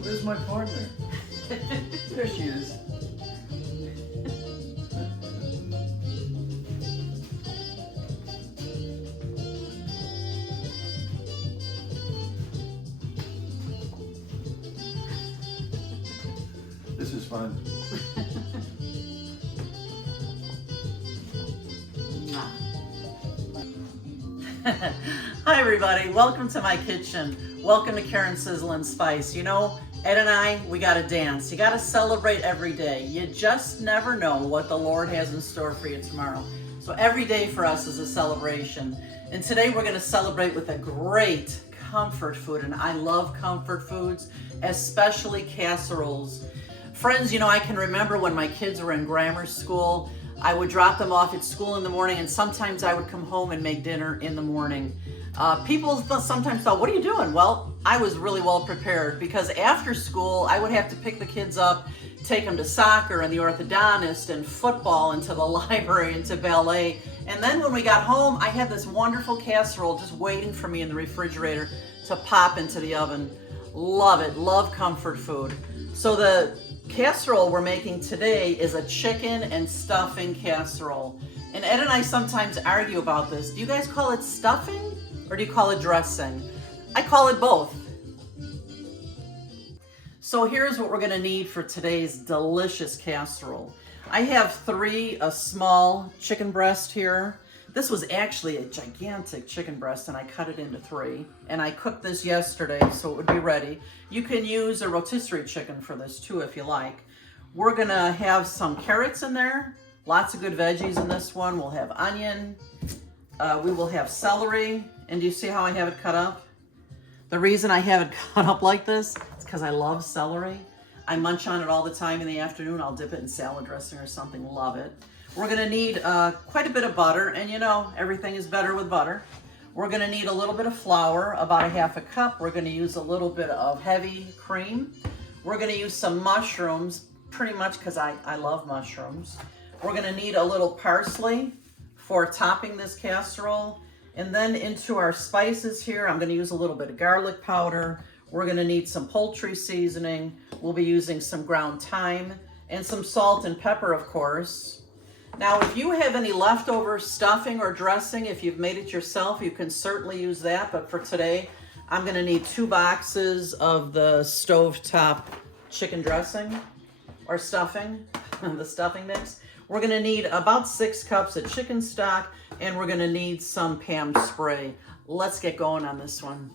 Where's my partner? There she is. This is fun. Hi everybody, welcome to my kitchen. Welcome to Karen Sizzle and Spice. You know, Ed and I, we gotta dance. You gotta celebrate every day. You just never know what the Lord has in store for you tomorrow. So every day for us is a celebration. And today we're gonna celebrate with a great comfort food. And I love comfort foods, especially casseroles. Friends, you know, I can remember when my kids were in grammar school, I would drop them off at school in the morning, and sometimes I would come home and make dinner in the morning. People sometimes thought, what are you doing? Well, I was really well prepared because after school, I would have to pick the kids up, take them to soccer and the orthodontist and football and to the library and to ballet. And then when we got home, I had this wonderful casserole just waiting for me in the refrigerator to pop into the oven. Love it, love comfort food. So the casserole we're making today is a chicken and stuffing casserole. And Ed and I sometimes argue about this. Do you guys call it stuffing or do you call it dressing? I call it both. So here's what we're gonna need for today's delicious casserole. I have a small chicken breast here. This was actually a gigantic chicken breast and I cut it into 3. And I cooked this yesterday so it would be ready. You can use a rotisserie chicken for this too if you like. We're gonna have some carrots in there. Lots of good veggies in this one. We'll have onion. We will have celery. And do you see how I have it cut up? The reason I have it cut up like this is because I love celery. I munch on it all the time in the afternoon. I'll dip it in salad dressing or something. Love it. We're gonna need quite a bit of butter, and you know, everything is better with butter. We're gonna need a little bit of flour, about a ½ a cup. We're gonna use a little bit of heavy cream. We're gonna use some mushrooms, pretty much because I love mushrooms. We're gonna need a little parsley for topping this casserole. And then into our spices here, I'm gonna use a little bit of garlic powder. We're gonna need some poultry seasoning. We'll be using some ground thyme and some salt and pepper, of course. Now, if you have any leftover stuffing or dressing, if you've made it yourself, you can certainly use that. But for today, I'm gonna need 2 boxes of the stovetop chicken dressing or stuffing, the stuffing mix. We're gonna need about 6 cups of chicken stock, and we're gonna need some Pam spray. Let's get going on this one.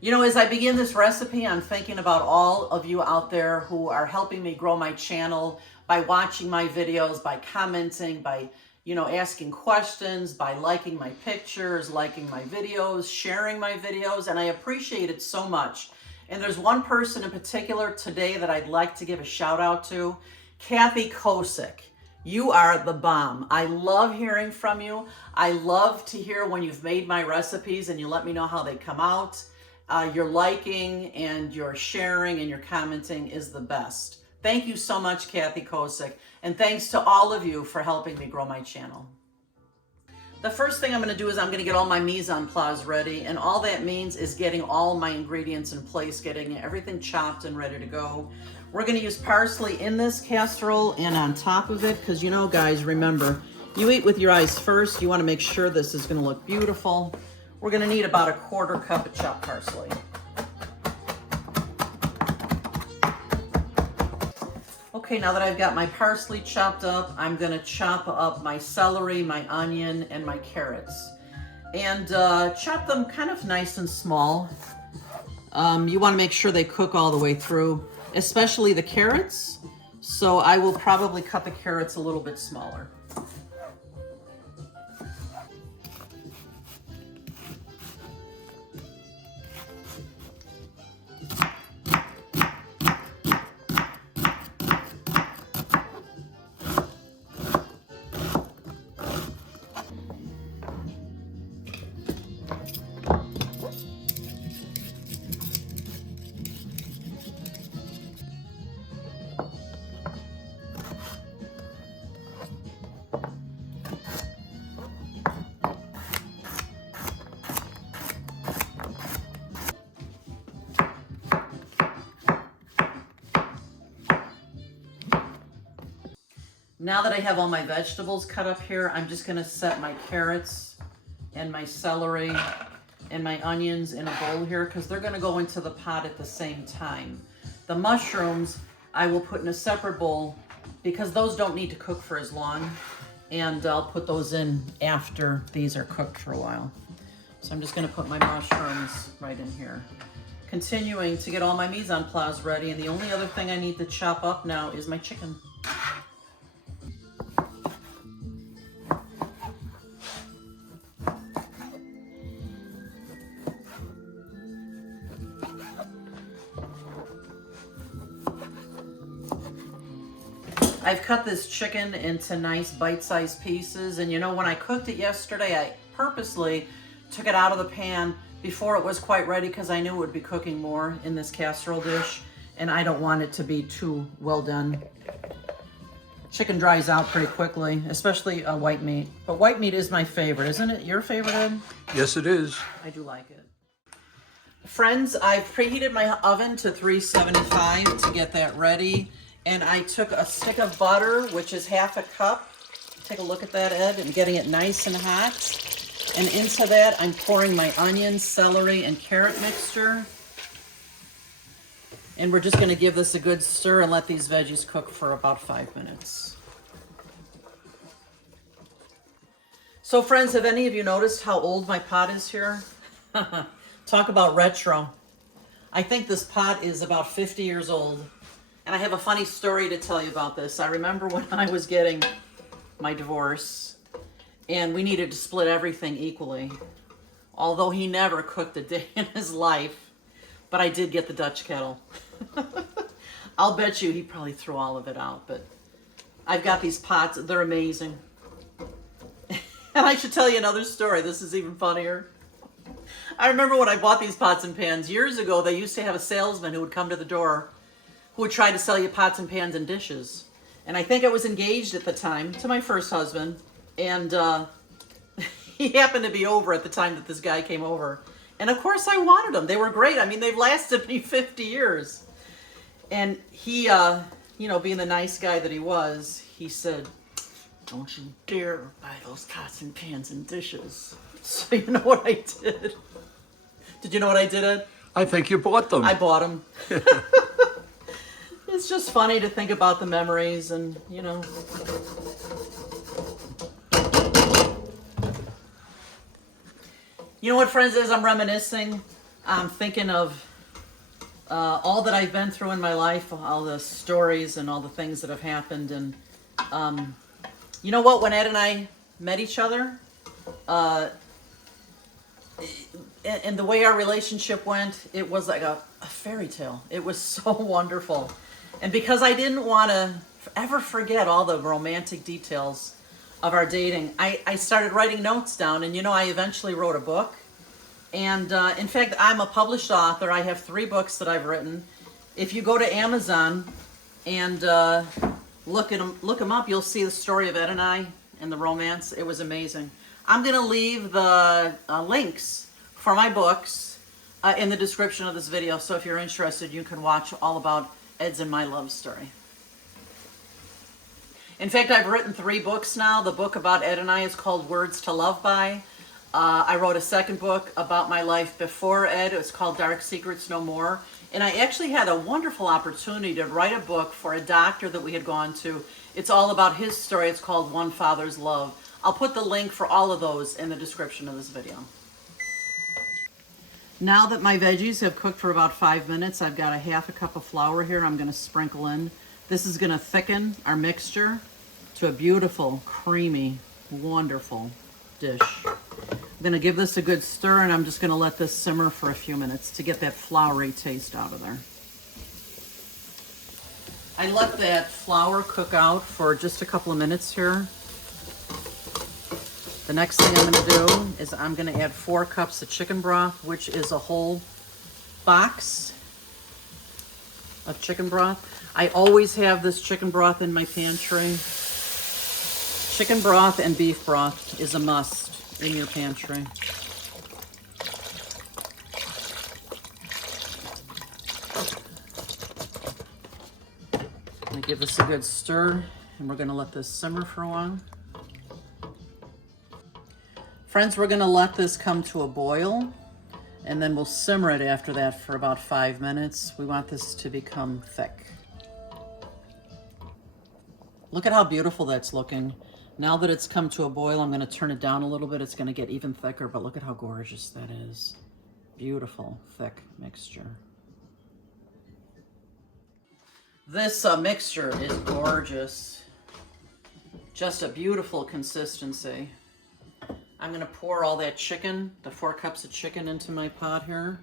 You know, as I begin this recipe, I'm thinking about all of you out there who are helping me grow my channel by watching my videos, by commenting, by, you know, asking questions, by liking my pictures, liking my videos, sharing my videos, and I appreciate it so much. And there's one person in particular today that I'd like to give a shout out to, Kathy Kosick. You are the bomb. I love hearing from you. I love to hear when you've made my recipes and you let me know how they come out. Your liking and your sharing and your commenting is the best. Thank you so much, Kathy Kosick, and thanks to all of you for helping me grow my channel. The first thing I'm going to do is I'm going to get all my mise en place ready, and all that means is getting all my ingredients in place, getting everything chopped and ready to go. We're going to use parsley in this casserole and on top of it, because you know, guys, remember, you eat with your eyes first. You want to make sure this is going to look beautiful. We're gonna need about a ¼ cup of chopped parsley. Okay, now that I've got my parsley chopped up, I'm gonna chop up my celery, my onion, and my carrots. And chop them kind of nice and small. You wanna make sure they cook all the way through, especially the carrots. So I will probably cut the carrots a little bit smaller. Now that I have all my vegetables cut up here, I'm just gonna set my carrots and my celery and my onions in a bowl here because they're gonna go into the pot at the same time. The mushrooms I will put in a separate bowl because those don't need to cook for as long, and I'll put those in after these are cooked for a while. So I'm just gonna put my mushrooms right in here. Continuing to get all my mise en place ready, and the only other thing I need to chop up now is my chicken. I've cut this chicken into nice bite-sized pieces, and you know, when I cooked it yesterday, I purposely took it out of the pan before it was quite ready because I knew it would be cooking more in this casserole dish, and I don't want it to be too well done. Chicken dries out pretty quickly, especially white meat. But white meat is my favorite. Isn't it your favorite, Ed? Yes, it is. I do like it. Friends, I've preheated my oven to 375 to get that ready. And I took a stick of butter, which is half a cup. Take a look at that, Ed. I'm getting it nice and hot. And into that, I'm pouring my onion, celery, and carrot mixture. And we're just gonna give this a good stir and let these veggies cook for about 5 minutes. So friends, have any of you noticed how old my pot is here? Talk about retro. I think this pot is about 50 years old. And I have a funny story to tell you about this. I remember when I was getting my divorce and we needed to split everything equally. Although he never cooked a day in his life, but I did get the Dutch kettle. I'll bet you he probably threw all of it out, but I've got these pots, they're amazing. And I should tell you another story. This is even funnier. I remember when I bought these pots and pans years ago, they used to have a salesman who would come to the door who would try to sell you pots and pans and dishes. And I think I was engaged at the time to my first husband, and he happened to be over at the time that this guy came over. And of course I wanted them. They were great. I mean, they've lasted me 50 years. And he, you know, being the nice guy that he was, he said, "Don't you dare buy those pots and pans and dishes." So you know what I did? Did you know what I did, Ed? I think you bought them. I bought them. It's just funny to think about the memories and, you know. You know what, friends, as I'm reminiscing, I'm thinking of all that I've been through in my life, all the stories and all the things that have happened. And you know what, when Ed and I met each other, and the way our relationship went, it was like a fairy tale. It was so wonderful. And because I didn't want to ever forget all the romantic details of our dating, I started writing notes down. And, you know, I eventually wrote a book. And, in fact, I'm a published author. I have 3 books that I've written. If you go to Amazon and look them up, you'll see the story of Ed and I and the romance. It was amazing. I'm going to leave the links for my books in the description of this video. So if you're interested, you can watch all about Ed's and my love story. In fact, I've written 3 books now. The book about Ed and I is called Words to Love By. I wrote a second book about my life before Ed. It was called Dark Secrets No More. And I actually had a wonderful opportunity to write a book for a doctor that we had gone to. It's all about his story. It's called One Father's Love. I'll put the link for all of those in the description of this video. Now that my veggies have cooked for about 5 minutes, I've got a half a cup of flour here I'm going to sprinkle in. This is going to thicken our mixture to a beautiful, creamy, wonderful dish. I'm going to give this a good stir, and I'm just going to let this simmer for a few minutes to get that floury taste out of there. I let that flour cook out for just a couple of minutes here. The next thing I'm going to do is I'm going to add 4 cups of chicken broth, which is a whole box of chicken broth. I always have this chicken broth in my pantry. Chicken broth and beef broth is a must in your pantry. I'm going to give this a good stir. And we're gonna let this simmer for a while. Friends, we're gonna let this come to a boil, and then we'll simmer it after that for about 5 minutes. We want this to become thick. Look at how beautiful that's looking. Now that it's come to a boil, I'm gonna turn it down a little bit. It's gonna get even thicker, but look at how gorgeous that is. Beautiful, thick mixture. This mixture is gorgeous. Just a beautiful consistency. I'm gonna pour all that chicken, the 4 cups of chicken, into my pot here.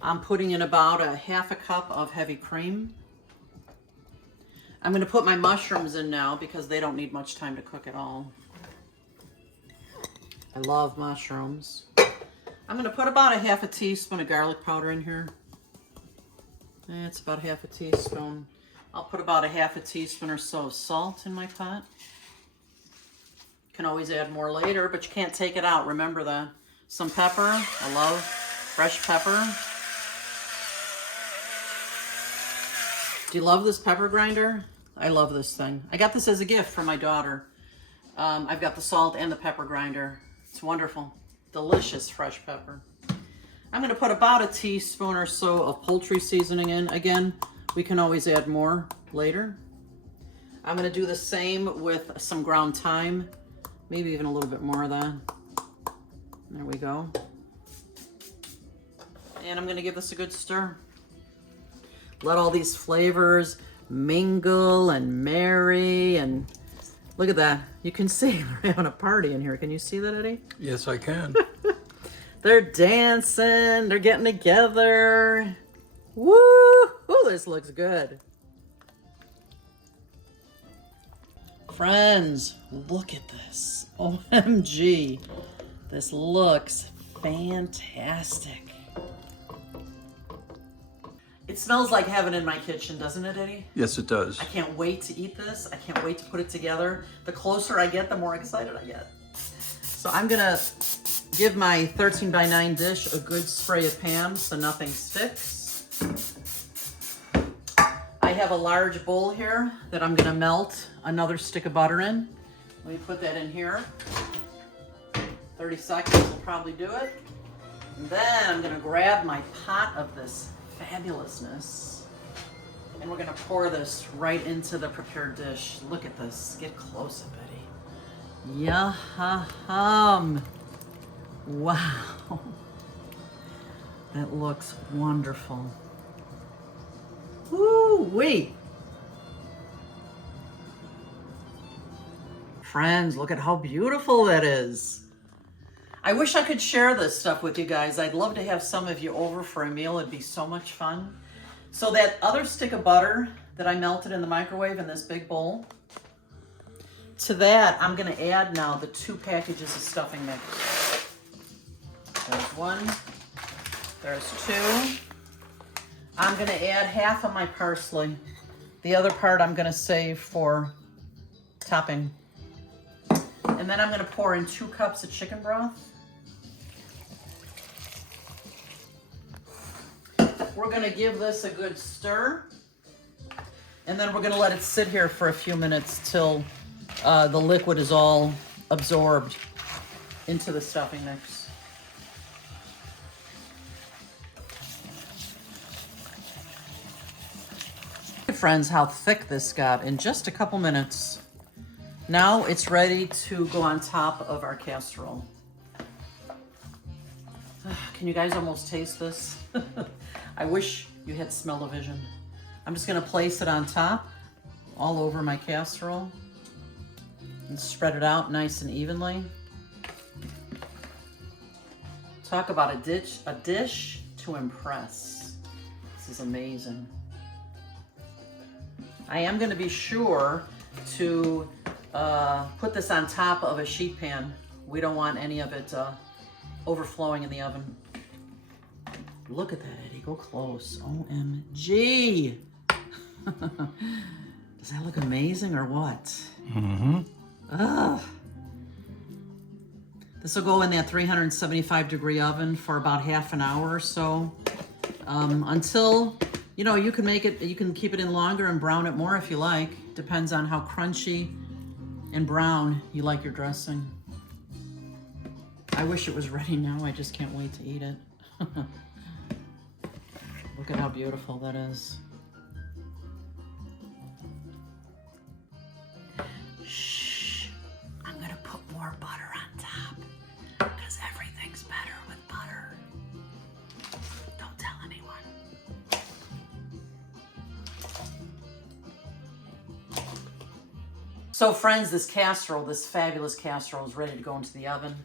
I'm putting in about a half a cup of heavy cream. I'm gonna put my mushrooms in now because they don't need much time to cook at all. I love mushrooms. I'm gonna put about a half a teaspoon of garlic powder in here. It's about half a teaspoon. I'll put about a half a teaspoon or so of salt in my pot. Can always add more later, but you can't take it out. Remember that. Some pepper. I love fresh pepper. Do you love this pepper grinder? I love this thing. I got this as a gift from my daughter. I've got the salt and the pepper grinder. It's wonderful. Delicious fresh pepper. I'm going to put about a teaspoon or so of poultry seasoning in. Again, we can always add more later. I'm going to do the same with some ground thyme. Maybe even a little bit more of that. There we go. And I'm going to give this a good stir. Let all these flavors mingle and marry, and look at that. You can see we're having a party in here. Can you see that, Eddie? Yes, I can. They're dancing. They're getting together. Woo! Oh, this looks good. Friends, look at this. OMG. This looks fantastic. It smells like heaven in my kitchen, doesn't it, Eddie? Yes, it does. I can't wait to eat this. I can't wait to put it together. The closer I get, the more excited I get. So I'm gonna give my 13 by 9 dish a good spray of Pam so nothing sticks. I have a large bowl here that I'm gonna melt another stick of butter in. Let me put that in here. 30 seconds will probably do it. And then I'm gonna grab my pot of this fabulousness, and we're gonna pour this right into the prepared dish. Look at this. Get close up, Eddie. Yum. Wow. That looks wonderful. Woo-wee. Friends, look at how beautiful that is. I wish I could share this stuff with you guys. I'd love to have some of you over for a meal. It'd be so much fun. So that other stick of butter that I melted in the microwave in this big bowl, to that I'm gonna add now the 2 packages of stuffing mix. There's 1, there's 2. I'm gonna add half of my parsley. The other part I'm gonna save for topping. And then I'm gonna pour in 2 cups of chicken broth. We're gonna give this a good stir. And then we're gonna let it sit here for a few minutes till the liquid is all absorbed into the stuffing mix. Look, friends, how thick this got in just a couple minutes. Now it's ready to go on top of our casserole. Can you guys almost taste this? I wish you had smell-o-vision. I'm just gonna place it on top, all over my casserole, and spread it out nice and evenly. Talk about a dish to impress. This is amazing. I am gonna be sure to put this on top of a sheet pan. We don't want any of it overflowing in the oven. Look at that, Eddie. Go close. OMG. Does that look amazing or what? Mm-hmm. Ugh. This will go in that 375 degree oven for about half an hour or so, until You know, you can make it, you can keep it in longer and brown it more if you like. Depends on how crunchy and brown you like your dressing. I wish it was ready now. I just can't wait to eat it. Look at how beautiful that is. Shh, I'm gonna put more butter on top because everything's better with butter. Don't tell anyone. So friends, this casserole, this fabulous casserole is ready to go into the oven.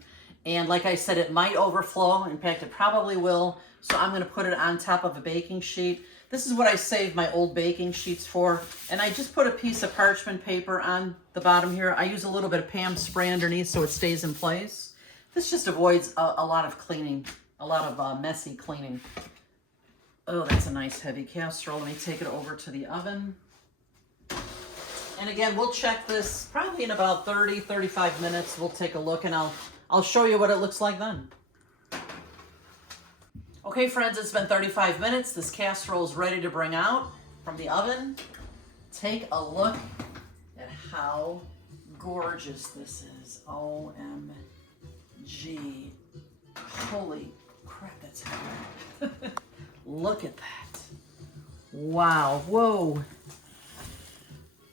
And like I said, it might overflow. In fact, it probably will. So I'm gonna put it on top of a baking sheet. This is what I saved my old baking sheets for. And I just put a piece of parchment paper on the bottom here. I use a little bit of Pam spray underneath so it stays in place. This just avoids a lot of cleaning, a lot of messy cleaning. Oh, that's a nice heavy casserole. Let me take it over to the oven. And again, we'll check this probably in about 30, 35 minutes. We'll take a look and I'll show you what it looks like then. Okay, friends, it's been 35 minutes. This casserole is ready to bring out from the oven. Take a look at how gorgeous this is. OMG. Holy crap, that's heavy. Look at that. Wow, whoa.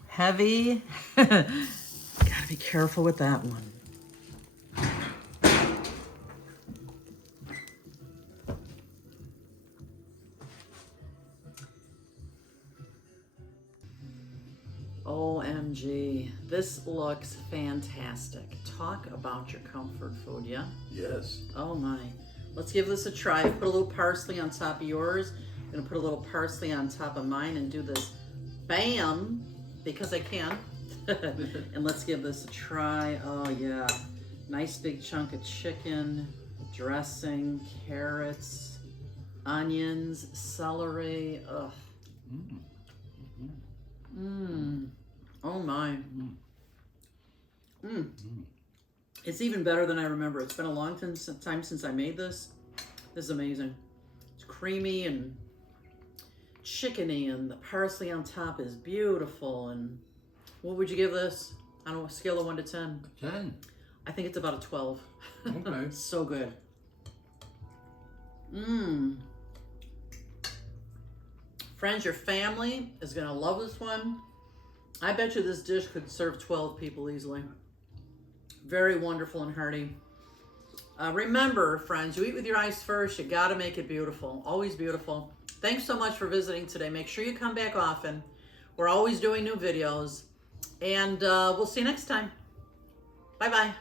Heavy. Gotta be careful with that one. OMG, this looks fantastic. Talk about your comfort food, yeah? Yes. Oh my. Let's give this a try. Put a little parsley on top of yours. I'm gonna put a little parsley on top of mine and do this bam, because I can. And let's give this a try. Oh yeah. Nice big chunk of chicken, dressing, carrots, onions, celery. Ugh. Oh my. It's even better than I remember. It's been a long time since I made this. This is amazing. It's creamy and chickeny, and the parsley on top is beautiful. And what would you give this on a scale of 1 to 10? 10. I think it's about a 12. Okay. So good. Friends, your family is gonna love this one. I bet you this dish could serve 12 people easily. Very wonderful and hearty. Remember, friends, you eat with your eyes first. You gotta make it beautiful. Always beautiful. Thanks so much for visiting today. Make sure you come back often. We're always doing new videos. And we'll see you next time. Bye-bye.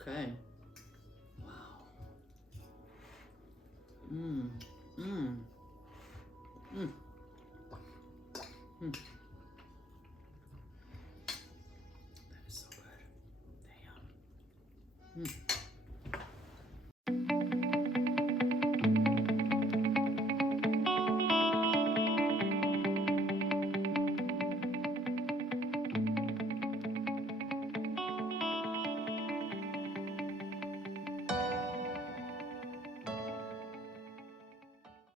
Okay. Wow.